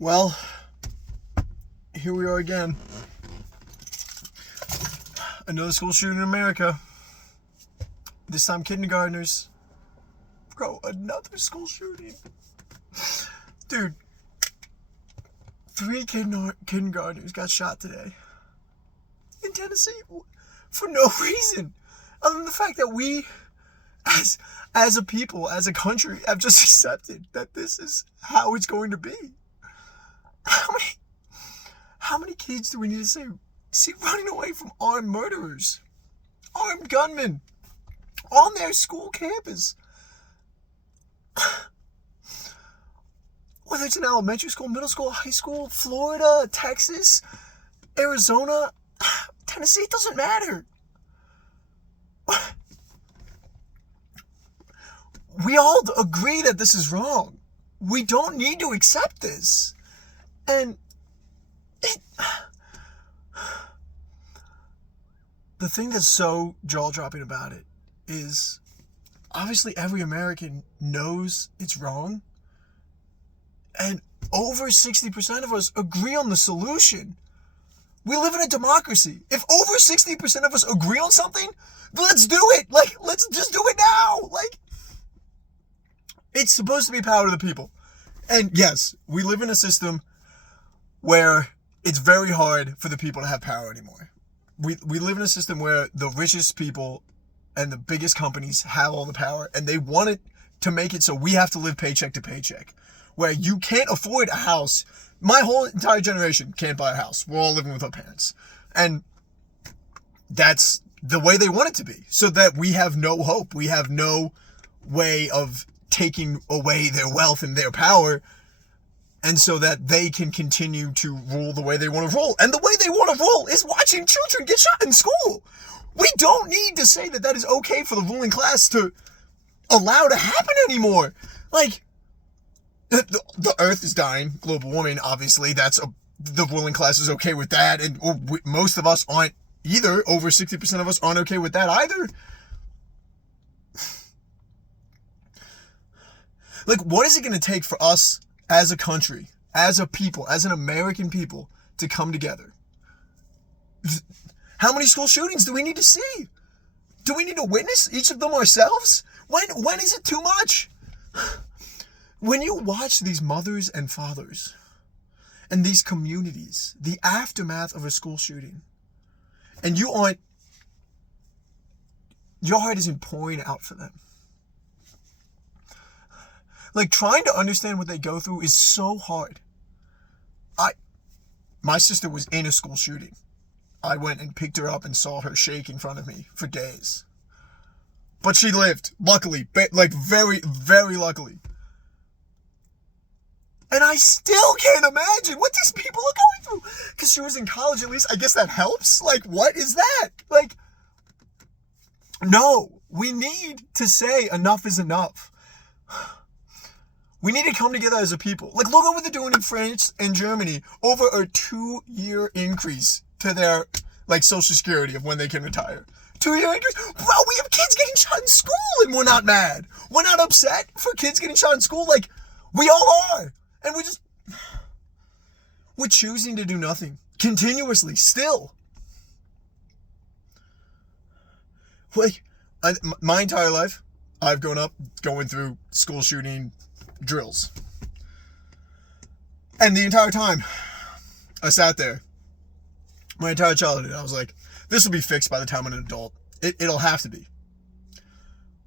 Well, here we are again. Another school shooting in America. This time kindergartners. Bro, another school shooting. Dude, 3 kindergartners got shot today. In Tennessee. For no reason. Other than the fact that we, as a people, as a country, have just accepted that this is how it's going to be. How many kids do we need to see running away from armed murderers, armed gunmen, on their school campus? Whether it's in elementary school, middle school, high school, Florida, Texas, Arizona, Tennessee, it doesn't matter. We all agree that this is wrong. We don't need to accept this. And the thing that's so jaw-dropping about it is obviously every American knows it's wrong. And over 60% of us agree on the solution. We live in a democracy. If over 60% of us agree on something, let's do it. Let's just do it now. It's supposed to be power to the people. And yes, we live in a system where it's very hard for the people to have power anymore. We live in a system where the richest people and the biggest companies have all the power, and they want it to make it so we have to live paycheck to paycheck, where you can't afford a house. My whole entire generation can't buy a house. We're all living with our parents. And that's the way they want it to be, so that we have no hope. We have no way of taking away their wealth and their power, and so that they can continue to rule the way they want to rule. And the way they want to rule is watching children get shot in school. We don't need to say that is okay for the ruling class to allow to happen anymore. The earth is dying, global warming, obviously, the ruling class is okay with that, and most of us aren't either. Over 60% of us aren't okay with that either. What is it going to take for us as a country, as a people, as an American people, to come together? How many school shootings do we need to see? Do we need to witness each of them ourselves? When is it too much? When you watch these mothers and fathers and these communities, the aftermath of a school shooting, and your heart isn't pouring out for them. Trying to understand what they go through is so hard. My sister was in a school shooting. I went and picked her up and saw her shake in front of me for days. But she lived, luckily, very, very luckily. And I still can't imagine what these people are going through. Because she was in college, at least. I guess that helps. What is that? No, we need to say enough is enough. We need to come together as a people. Look at what they're doing in France and Germany over a 2-year increase to their, Social Security of when they can retire. 2-year increase? Bro, we have kids getting shot in school and we're not mad. We're not upset for kids getting shot in school. We all are. And we're choosing to do nothing. Continuously, still. My entire life, I've grown up going through school shooting drills. And the entire time, I sat there. My entire childhood, I was like, this will be fixed by the time I'm an adult. It'll have to be.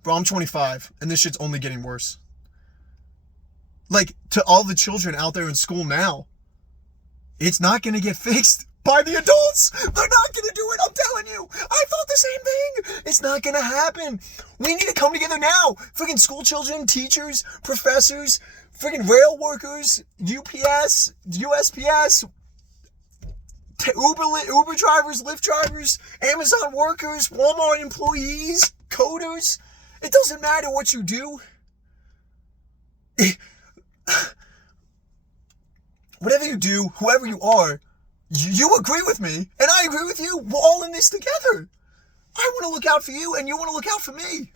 Bro, I'm 25, and this shit's only getting worse. To all the children out there in school now, it's not going to get fixed by the adults. They're not going to do it, I'm telling you. I thought the same thing. It's not going to happen. We need to come together now. Freaking school children, teachers, professors, freaking rail workers, UPS, USPS, Uber drivers, Lyft drivers, Amazon workers, Walmart employees, coders. It doesn't matter what you do. Whatever you do, whoever you are, you agree with me, and I agree with you. We're all in this together. I want to look out for you, and you want to look out for me.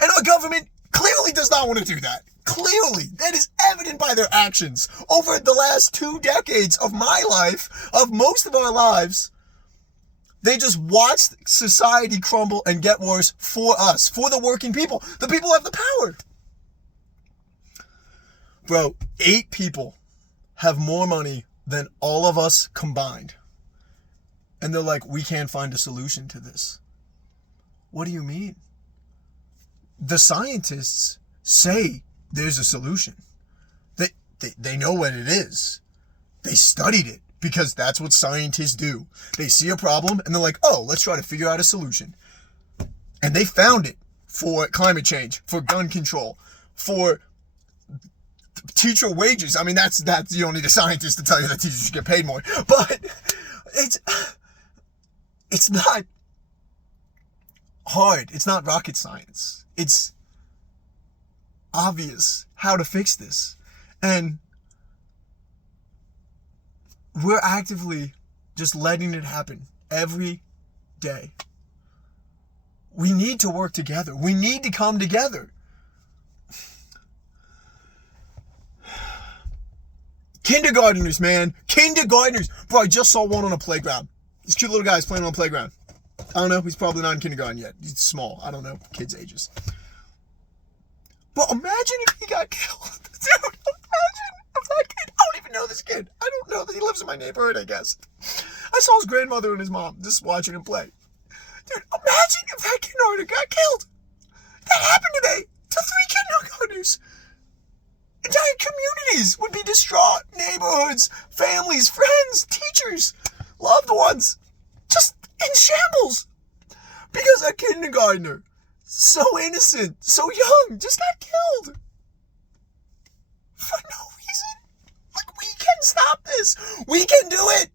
And our government clearly does not want to do that. Clearly. That is evident by their actions. Over the last 2 decades of my life, of most of our lives, they just watched society crumble and get worse for us, for the working people. The people who have the power. Bro, 8 people have more money than all of us combined. And they're like, we can't find a solution to this. What do you mean? The scientists say there's a solution. They know what it is. They studied it because that's what scientists do. They see a problem and they're like, oh, let's try to figure out a solution. And they found it for climate change, for gun control, for teacher wages. I mean, that's you don't need a scientist to tell you that teachers should get paid more. But it's not hard. It's not rocket science. It's obvious how to fix this. And we're actively just letting it happen every day. We need to work together. We need to come together. Kindergartners, man. Kindergartners. Bro, I just saw one on a playground. This cute little guy's playing on a playground. I don't know. He's probably not in kindergarten yet. He's small. I don't know. Kids' ages. But imagine if he got killed. Dude, imagine if that kid... I don't even know this kid. I don't know that he lives in my neighborhood, I guess. I saw his grandmother and his mom just watching him play. Dude, imagine if that kindergartner got killed. That happened today to 3 kindergartners. Entire communities would be distraught. Neighborhoods, families, friends, teachers, loved ones. Just in shambles. Because a kindergartner, so innocent, so young, just got killed. For no reason. Like, we can stop this. We can do it.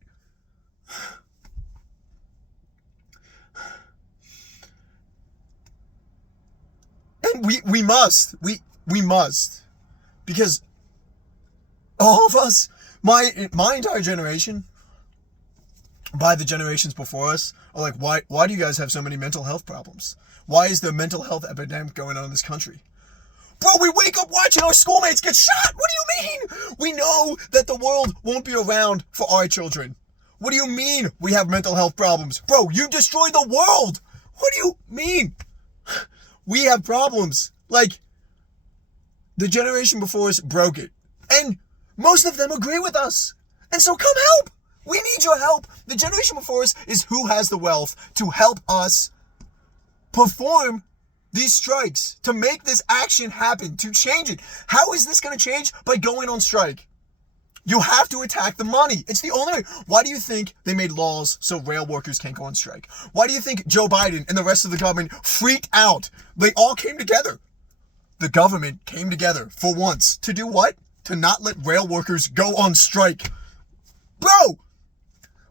And we must. We must. Because all of us, my entire generation, by the generations before us, are like, why do you guys have so many mental health problems? Why is there a mental health epidemic going on in this country? Bro, we wake up watching our schoolmates get shot. What do you mean? We know that the world won't be around for our children. What do you mean we have mental health problems? Bro, you destroyed the world. What do you mean? We have problems. Like, the generation before us broke it. And most of them agree with us. And so come help. We need your help. The generation before us is who has the wealth to help us perform these strikes, to make this action happen, to change it. How is this going to change? By going on strike. You have to attack the money. It's the only way. Why do you think they made laws so rail workers can't go on strike? Why do you think Joe Biden and the rest of the government freaked out? They all came together. The government came together for once to do what? To not let rail workers go on strike. Bro,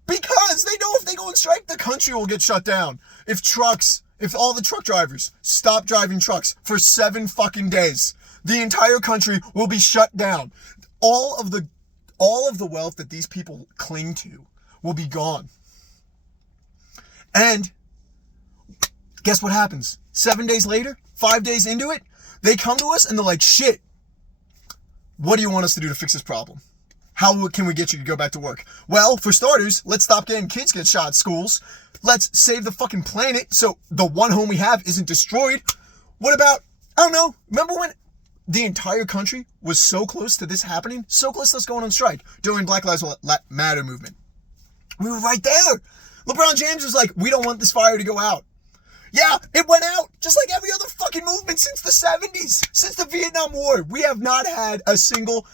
because they know if they go on strike, the country will get shut down. If all the truck drivers stop driving trucks for 7 fucking days, the entire country will be shut down. All of the wealth that these people cling to will be gone. And guess what happens? 7 days later, 5 days into it, they come to us and they're like, shit, what do you want us to do to fix this problem? How can we get you to go back to work? Well, for starters, let's stop getting kids get shot at schools. Let's save the fucking planet so the one home we have isn't destroyed. What about, I don't know, remember when the entire country was so close to this happening? So close to us going on strike during Black Lives Matter movement. We were right there. LeBron James was like, we don't want this fire to go out. Yeah, it went out just like every other fucking movement since the 70s, since the Vietnam War. We have not had a single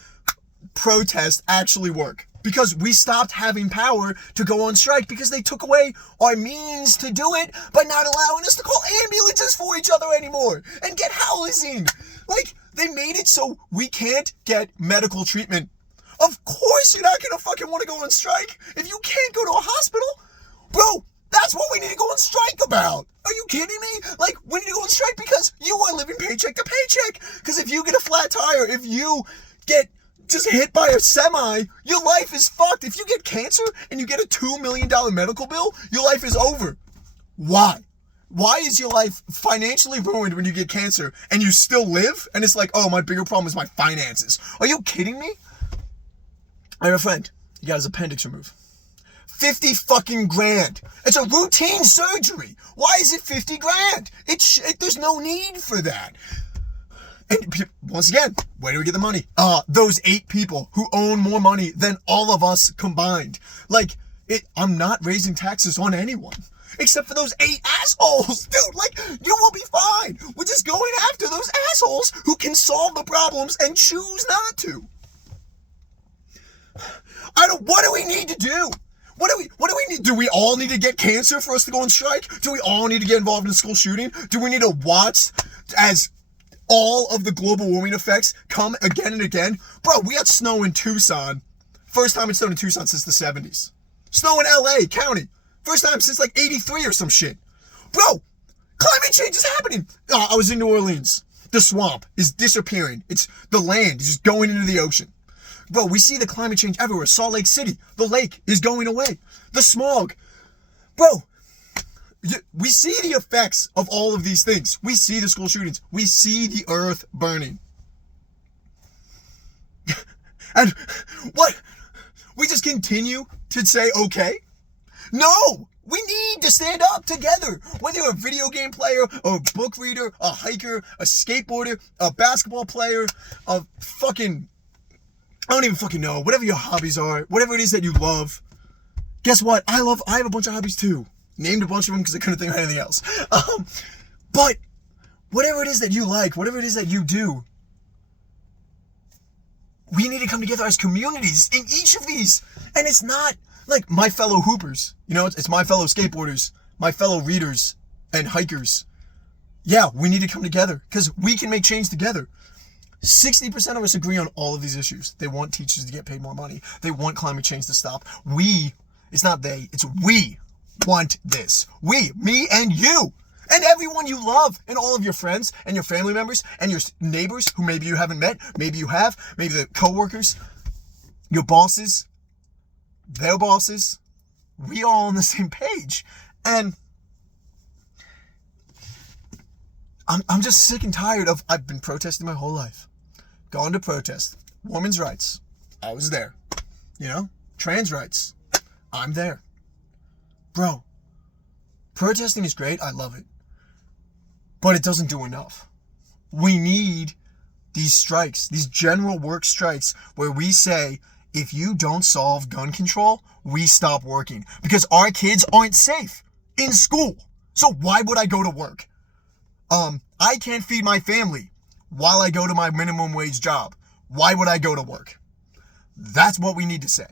protest actually work because we stopped having power to go on strike because they took away our means to do it by not allowing us to call ambulances for each other anymore and get housing. Like, they made it so we can't get medical treatment. Of course you're not gonna fucking want to go on strike if you can't go to a hospital. Bro, that's what we need to go on strike about. Are you kidding me? Like, we need to go on strike because you are living paycheck to paycheck. Because if you get a flat tire, if you get just hit by a semi, your life is fucked. If you get cancer and you get a $2 million medical bill, your life is over. Why? Why is your life financially ruined when you get cancer and you still live? And it's like, oh, my bigger problem is my finances. Are you kidding me? I have a friend. He got his appendix removed. 50 fucking grand. It's a routine surgery. Why is it 50 grand? There's no need for that. And once again, where do we get the money? Those 8 people who own more money than all of us combined. Like, I'm not raising taxes on anyone. Except for those 8 assholes. Dude, like, you will be fine. We're just going after those assholes who can solve the problems and choose not to. What do we need to do? What do we need? Do we all need to get cancer for us to go on strike? Do we all need to get involved in a school shooting? Do we need to watch as all of the global warming effects come again and again? Bro, we had snow in Tucson. First time it snowed in Tucson since the 70s. Snow in LA County. First time since like 83 or some shit. Bro, climate change is happening. I was in New Orleans. The swamp is disappearing. The land is just going into the ocean. Bro, we see the climate change everywhere. Salt Lake City, the lake is going away. The smog. Bro, we see the effects of all of these things. We see the school shootings. We see the earth burning. And what? We just continue to say, okay? No! We need to stand up together. Whether you're a video game player, a book reader, a hiker, a skateboarder, a basketball player, a fucking... I don't even fucking know. Whatever your hobbies are, whatever it is that you love. Guess what? I have a bunch of hobbies too. Named a bunch of them because I couldn't think of anything else. But whatever it is that you like, whatever it is that you do, we need to come together as communities in each of these. And it's not like my fellow hoopers. You know, it's my fellow skateboarders, my fellow readers and hikers. Yeah, we need to come together because we can make change together. 60% of us agree on all of these issues. They want teachers to get paid more money. They want climate change to stop. It's not they, it's we want this. We, me and you, and everyone you love, and all of your friends, and your family members, and your neighbors who maybe you haven't met, maybe you have, maybe the coworkers, your bosses, their bosses. We all on the same page. And I'm just sick and tired of, I've been protesting my whole life. Gone to protest. Women's rights. I was there. You know? Trans rights. I'm there. Bro, protesting is great. I love it. But it doesn't do enough. We need these strikes, these general work strikes, where we say, if you don't solve gun control, we stop working. Because our kids aren't safe in school. So why would I go to work? I can't feed my family while I go to my minimum wage job. Why would I go to work? That's what we need to say.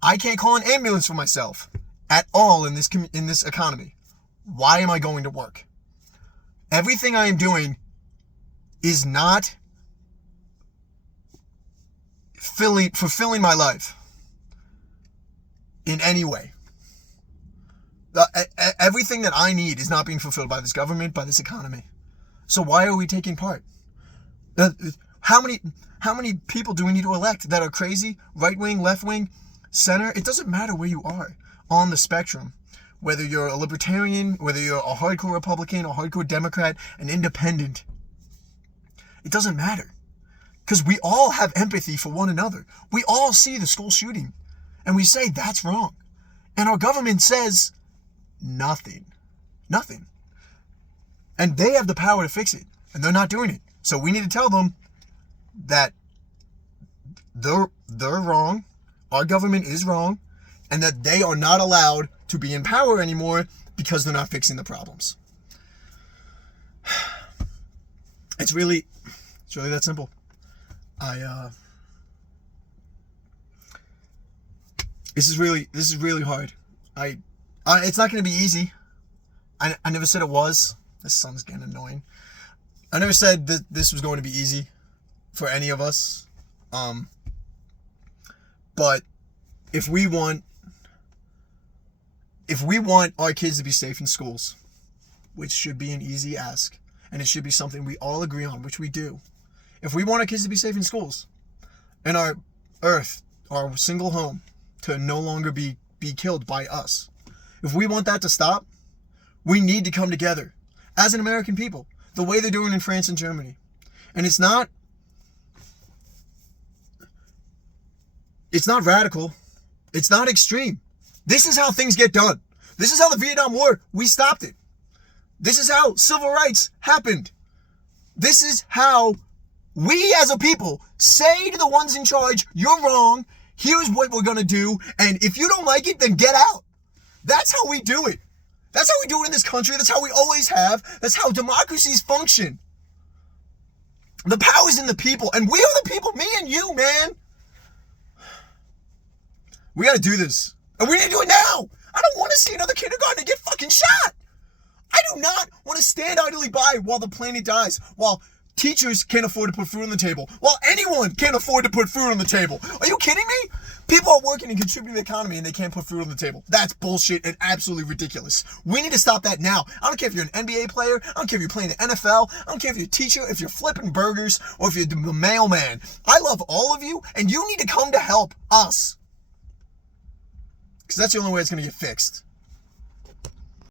I can't call an ambulance for myself at all in this economy. Why am I going to work? Everything I am doing is not fulfilling my life in any way. Everything that I need is not being fulfilled by this government, by this economy. So why are we taking part? How many people do we need to elect that are crazy? Right wing, left wing, center? It doesn't matter where you are on the spectrum. Whether you're a libertarian, whether you're a hardcore Republican, a hardcore Democrat, an independent. It doesn't matter. Because we all have empathy for one another. We all see the school shooting. And we say that's wrong. And our government says nothing. Nothing. And they have the power to fix it. And they're not doing it. So we need to tell them that they're wrong. Our government is wrong. And that they are not allowed to be in power anymore because they're not fixing the problems. It's really that simple. This is really hard. It's not going to be easy. I never said it was. This sounds getting annoying. I never said that this was going to be easy for any of us. But if we want our kids to be safe in schools, which should be an easy ask, and it should be something we all agree on, which we do. If we want our kids to be safe in schools, and our earth, our single home, to no longer be killed by us, if we want that to stop, We need to come together as an American people, the way they're doing in France and Germany. And it's not radical. It's not extreme. This is how things get done. This is how the Vietnam War, we stopped it. This is how civil rights happened. This is how we as a people say to the ones in charge, you're wrong, here's what we're going to do, and if you don't like it, then get out. That's how we do it. That's how we do it in this country. That's how we always have. That's how democracies function. The power's in the people, and we are the people, me and you, man. We got to do this, and we need to do it now. I don't want to see another kindergarten get fucking shot. I do not want to stand idly by while the planet dies, while teachers can't afford to put food on the table, while anyone can't afford to put food on the table. Are you kidding me? People are working and contributing to the economy and they can't put food on the table. That's bullshit and absolutely ridiculous. We need to stop that now. I don't care if you're an NBA player. I don't care if you're playing the NFL. I don't care if you're a teacher, if you're flipping burgers, or if you're the mailman. I love all of you, and you need to come to help us. Because that's the only way it's going to get fixed.